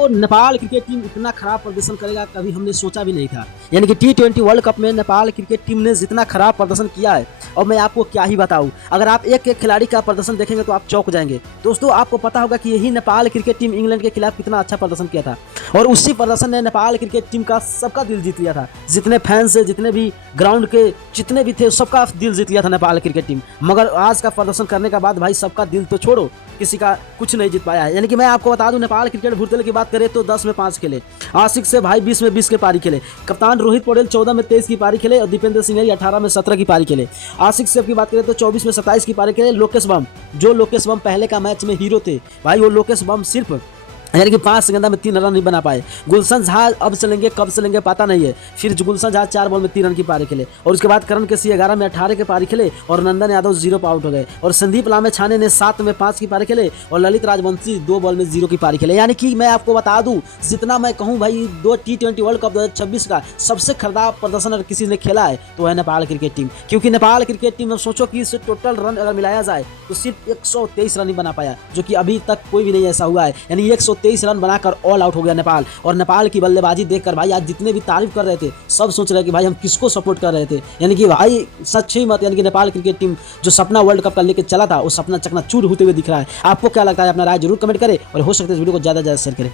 तो Nepal cricket team इतना खराब प्रदर्शन करेगा कभी हमने सोचा भी नहीं था। यानी कि टी20 वर्ल्ड कप में नेपाल क्रिकेट टीम ने जितना खराब प्रदर्शन किया है, और मैं आपको क्या ही बताऊं। अगर आप एक एक खिलाड़ी का प्रदर्शन देखेंगे तो आप चौंक जाएंगे। दोस्तों, आपको पता होगा कि यही नेपाल क्रिकेट टीम इंग्लैंड के खिलाफ कितना अच्छा प्रदर्शन किया था, और उसी प्रदर्शन ने नेपाल क्रिकेट टीम का सबका दिल जीत लिया था। जितने फैंस है, जितने भी ग्राउंड के जितने भी थे, सबका दिल जीत लिया था नेपाल क्रिकेट टीम। मगर आज का प्रदर्शन करने के बाद भाई सबका दिल तो छोड़ो, किसी का कुछ नहीं जीत पाया है। यानी कि मैं आपको बता दूं, नेपाल क्रिकेट भूतल की बात करें तो 10 में 5 खेले, आशिक से भाई 20 में 20 के पारी खेले, कप्तान रोहित पटेल 14 में 23 की पारी खेले, और दीपेंद्र सिंह 18 में 17 की पारी खेले। आशिक से की बात करें तो 24 में 27 की पारी खेले। लोकेश बम, जो लोकेश बम पहले का मैच में हीरो थे भाई, वो लोकेश बम सिर्फ यानी कि 5 गेंदा में 3 रन नहीं बना पाए। गुलशन झा अब चलेंगे कब चलेंगे पता नहीं है। फिर गुलशन झा 4 बॉल में 3 रन की पारी खेले, और उसके बाद करण केसी 11 में 18 के पारी खेले, और नंदन यादव 0 पर आउट हो गए, और संदीप लामे छाने ने 7 में 5 की पारी खेले, और ललित राजवंशी 2 बॉल में 0 की पारी खेले। यानी कि मैं आपको बता दूं, जितना मैं कहूं भाई, टी20 वर्ल्ड कप 2026 का सबसे खराब प्रदर्शन अगर किसी ने खेला है तो है नेपाल क्रिकेट टीम। क्योंकि नेपाल क्रिकेट टीम में सोचो कि इससे टोटल रन अगर मिलाया जाए तो सिर्फ 123 रन ही बना पाया, जो कि अभी तक कोई भी नहीं ऐसा हुआ है। यानी 123 रन बनाकर ऑल आउट हो गया नेपाल। और नेपाल की बल्लेबाजी देखकर भाई आज जितने भी तारीफ कर रहे थे, सब सोच रहे कि भाई हम किसको सपोर्ट कर रहे थे। यानी कि भाई सच ही मत, यानी कि नेपाल क्रिकेट टीम जो सपना वर्ल्ड कप का लेकर चला था, वो सपना चकनाचूर होते हुए दिख रहा है। आपको क्या लगता है? अपना राय जरूर कमेंट करें, और हो सकता है इस वीडियो को ज़्यादा से ज़्यादा शेयर करें।